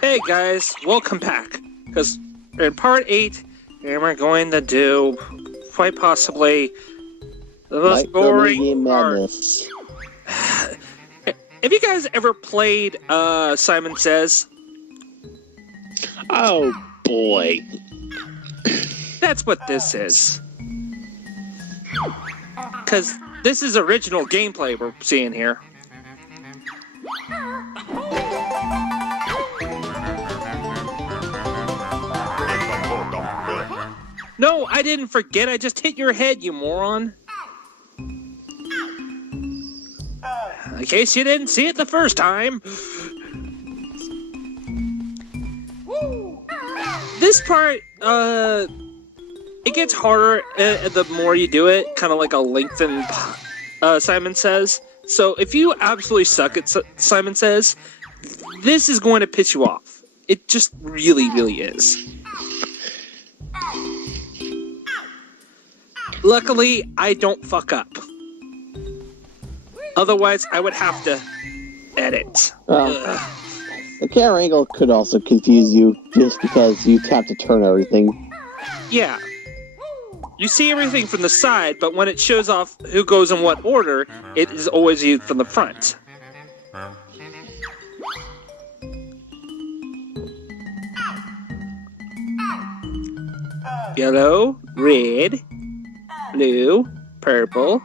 Hey guys, welcome back. Because in part 8, we're going to do quite possibly the most boring part. Have you guys ever played Simon Says? Oh boy. That's what this is. Because this is original gameplay we're seeing here. No, I didn't forget. I just hit your head, you moron. In case you didn't see it the first time. This part, it gets harder the more you do it, kind of like a lengthened Simon Says. So if you absolutely suck at Simon Says, this is going to piss you off. It just really, really is. Luckily, I don't fuck up. Otherwise, I would have to edit. The camera angle could also confuse you, just because you have to turn everything. Yeah. You see everything from the side, but when it shows off who goes in what order, it is always viewed from the front. Yellow, red, blue, purple,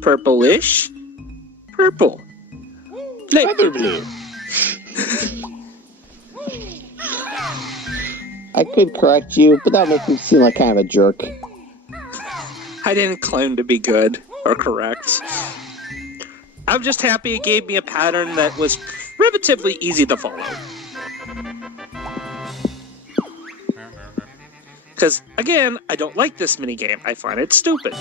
purplish, purple. Leather blue. I could correct you, but that would make me seem like kind of a jerk. I didn't claim to be good or correct. I'm just happy it gave me a pattern that was relatively easy to follow. Because, again, I don't like this minigame. I find it stupid.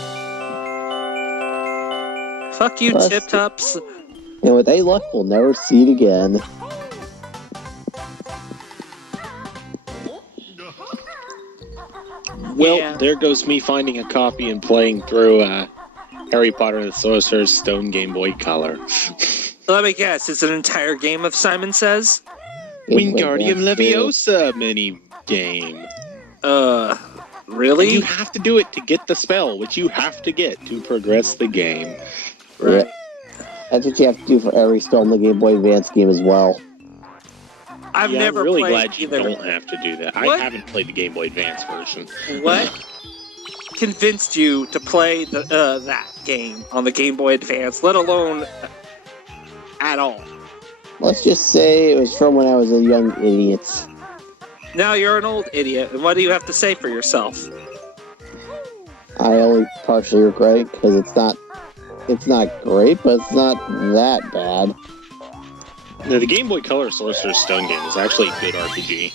Fuck you, Tip-Tops. And with any luck, we'll never see it again. Well, Yeah. there goes me finding a copy and playing through Harry Potter and the Sorcerer's Stone Game Boy Color. Let me guess, it's an entire game of Simon Says? Wingardium Leviosa mini-game. Really? And you have to do it to get the spell, which you have to get to progress the game. Right. That's what you have to do for every spell in the Game Boy Advance game as well. I've never I'm really played glad you either. don't have to do that. What? I haven't played the Game Boy Advance version. What convinced you to play that game on the Game Boy Advance, let alone at all? Let's just say it was from when I was a young idiot. Now you're an old idiot, and what do you have to say for yourself? I only partially regret it because it's not great, but it's not that bad. No, the Game Boy Color Sorcerer's Stone game is actually a good RPG.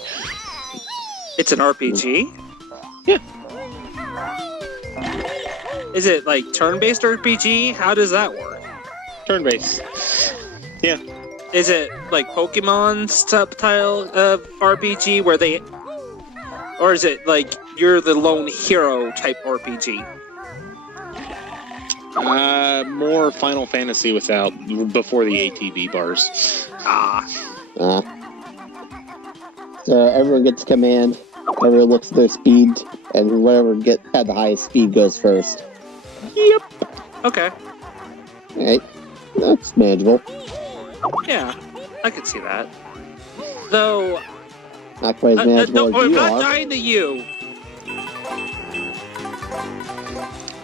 It's an RPG? Yeah. Is it like turn-based RPG? How does that work? Turn-based. Yeah. Is it like Pokemon style RPG where they... Or is it like you're the lone hero type RPG? More Final Fantasy before the ATV bars. So everyone gets a command, everyone looks at their speed, and whoever had the highest speed goes first. Yep. Okay. Alright, that's manageable. Yeah, I could see that. Though... Not quite as manageable no, as I'm you not are. dying to you.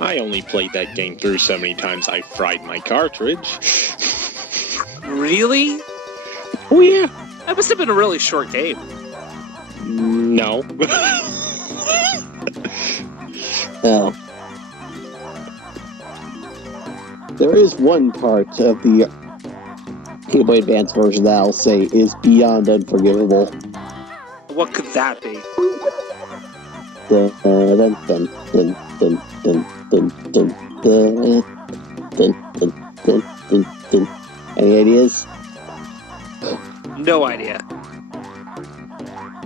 I only played that game through so many times I fried my cartridge. Really? Oh yeah. That must have been a really short game. No. Oh. There is one part of the Game Boy Advance version that I'll say is beyond unforgivable. What could that be? Dun, dun, dun, dun, dun, dun, dun, dun, dun, dun, dun, dun, dun, dun. Any ideas? No idea.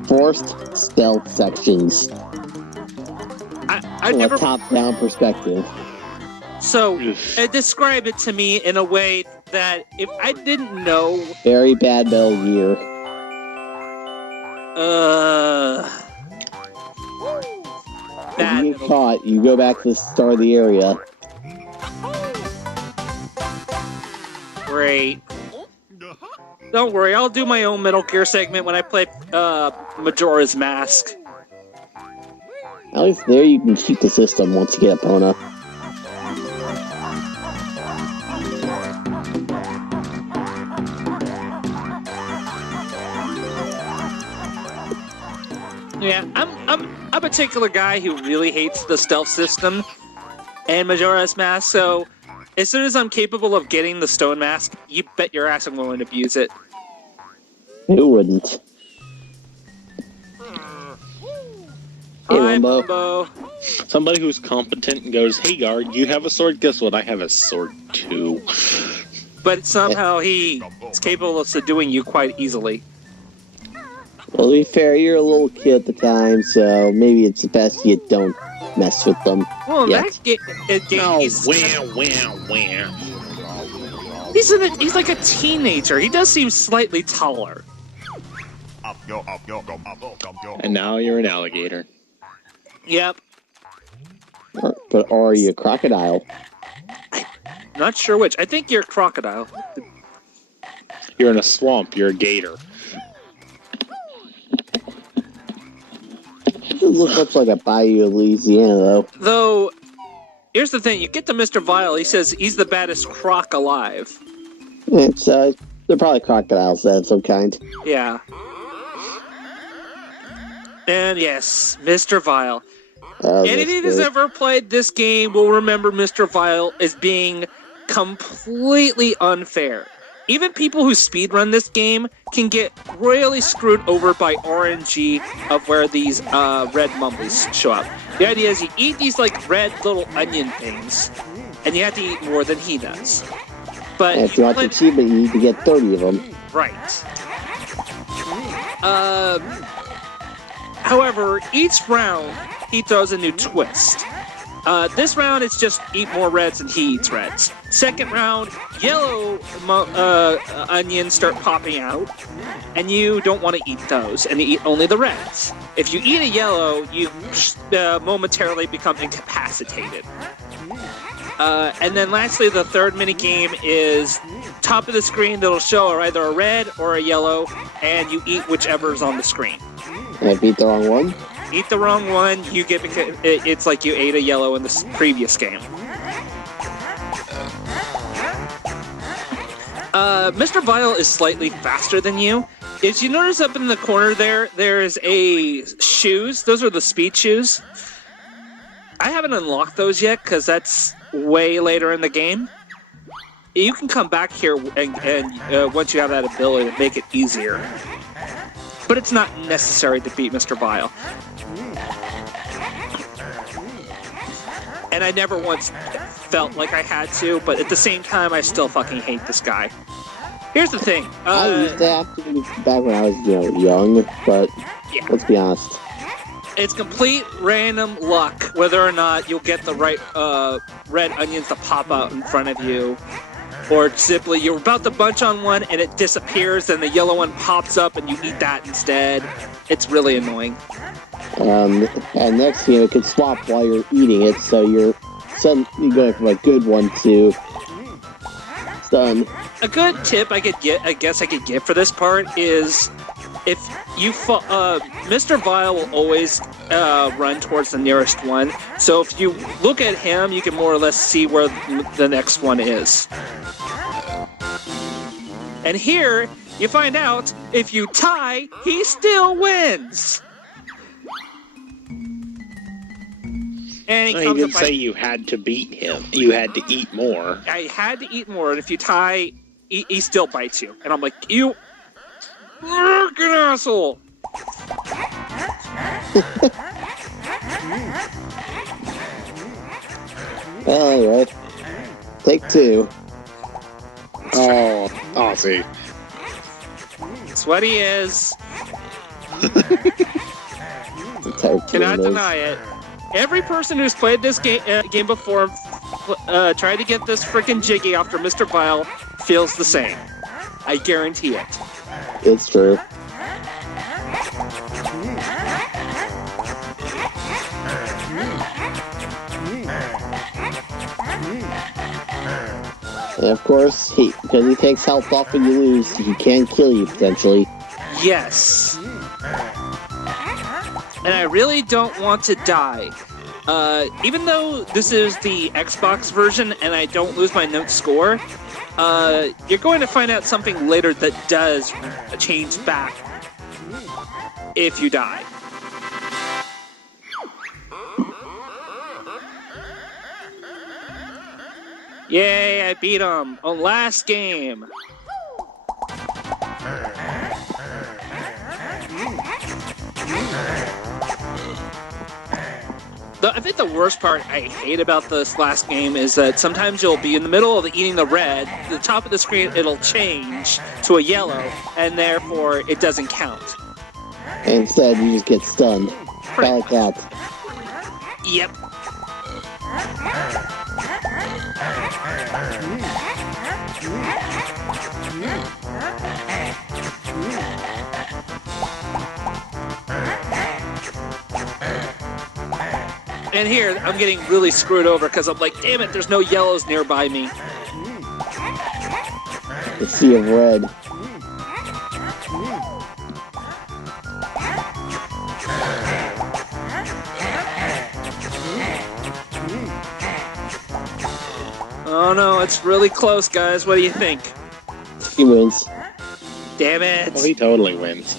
Forced stealth sections. I From never... a top-down perspective. So, describe it to me in a way that if I didn't know... Very bad Metal Gear. If you get caught, you go back to the start of the area. Great. Don't worry, I'll do my own Metal Gear segment when I play Majora's Mask. At least there you can cheat the system once you get Epona. Yeah, I'm a particular guy who really hates the stealth system and Majora's Mask, so as soon as I'm capable of getting the stone mask, you bet your ass I'm going to abuse it. Who wouldn't? Hey, Hi, Mumbo. Mumbo. Somebody who's competent and goes, "Hey, guard, you have a sword? Guess what? I have a sword too." But somehow he is capable of subduing you quite easily. Well, to be fair, you're a little kid at the time, so maybe it's best you don't mess with them. Well, in Yeah. that game, Oh, he's wow. he's like a teenager. He does seem slightly taller. And now you're an alligator. Yep. But are you a crocodile? Not sure which. I think you're a crocodile. You're in a swamp. You're a gator. It looks much like a bayou of Louisiana, though. Though, here's the thing. You get to Mr. Vile, he says he's the baddest croc alive. It's, they're probably crocodiles of some kind. Yeah. And yes, Mr. Vile. Anybody who's ever played this game will remember Mr. Vile as being completely unfair. Even people who speedrun this game can get royally screwed over by RNG of where these red mumblies show up. The idea is you eat these like red little onion things, and you have to eat more than he does. But If you want to achieve it, you need to get 30 of them. right. However, each round he throws a new twist. This round, it's just eat more reds and he eats reds. Second round, yellow onions start popping out, and you don't want to eat those, and you eat only the reds. If you eat a yellow, you momentarily become incapacitated. And then lastly, the third minigame is top of the screen that'll show either a red or a yellow, and you eat whichever's on the screen. And I beat the wrong one? Eat the wrong one, you get it's like you ate a yellow in the previous game. Mr. Vile is slightly faster than you. If you notice up in the corner there's a shoes. Those are the speed shoes. I haven't unlocked those yet because that's way later in the game. You can come back here and once you have that ability to make it easier. But it's not necessary to beat Mr. Vile. And I never once felt like I had to, but at the same time, I still fucking hate this guy. Here's the thing. I used to have to back when I was, young, but Yeah. let's be honest. It's complete random luck whether or not you'll get the right red onions to pop out in front of you. Or simply, you're about to bunch on one and it disappears and the yellow one pops up and you eat that instead. It's really annoying. And next game, it could swap while you're eating it, so you're suddenly going from a good one to stun. A good tip I guess I could get for this part is if you Mr. Vile will always run towards the nearest one. So if you look at him, you can more or less see where the next one is. And here, you find out, if you tie, he still wins! And He didn't say you had to beat him. You had to eat more. I had to eat more, and if you tie, he still bites you. And I'm like, you fucking asshole! Well, anyway, take two. Oh, see. That's what he is. Cannot deny it. Every person who's played this game before, tried to get this freaking jiggy after Mr. Vile, feels the same. I guarantee it. It's true. And of course, because he takes health off when you lose, he can kill you potentially. Yes. And I really don't want to die. Even though this is the Xbox version and I don't lose my note score, you're going to find out something later that does change back if you die. Yay, I beat him on last game. I think the worst part I hate about this last game is that sometimes you'll be in the middle of eating the red, the top of the screen it'll change to a yellow, and therefore it doesn't count. And instead, you just get stunned. Kind of like that. Yep. And here, I'm getting really screwed over because I'm like, damn it, there's no yellows nearby me. The sea of red. Oh no, it's really close, guys. What do you think? He wins. Damn it. Oh, he totally wins.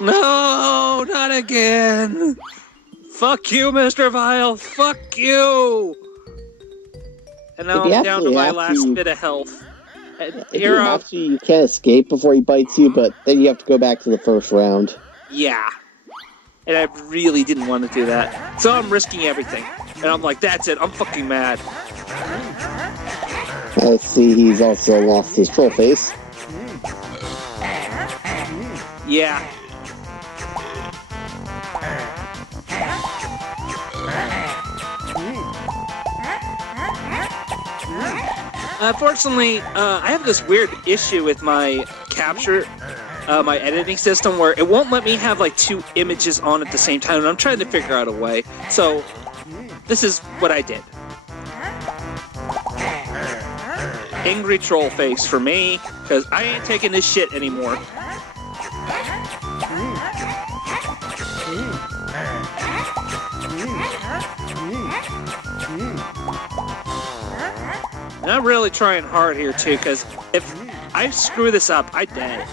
No, not again. Fuck you, Mr.Vile. Fuck you. And now I'm down to my last bit of health. If you have to, you can escape before he bites you, but then you have to go back to the first round. Yeah. And I really didn't want to do that. So I'm risking everything. And I'm like, that's it. I'm fucking mad. Let's see, he's also lost his troll face. Yeah. Unfortunately, I have this weird issue with my capture, my editing system, where it won't let me have like two images on at the same time, and I'm trying to figure out a way. So, this is what I did. Angry troll face for me, because I ain't taking this shit anymore. And I'm really trying hard here too, because if I screw this up, I die.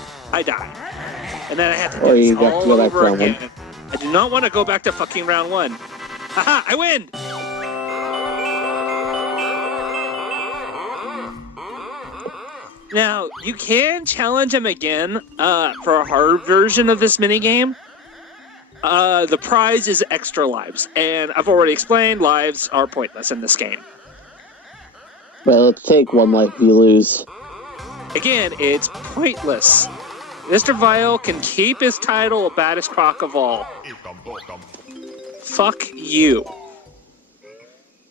And then I have to do this all over again. I do not want to go back to fucking round one. Haha, I win! Now, you can challenge him again for a hard version of this minigame. The prize is extra lives, and I've already explained lives are pointless in this game. But let's take one life if you lose. Again, it's pointless. Mr.Vile can keep his title of baddest croc of all. Fuck you.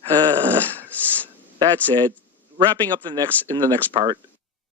That's it. Wrapping up in the next part.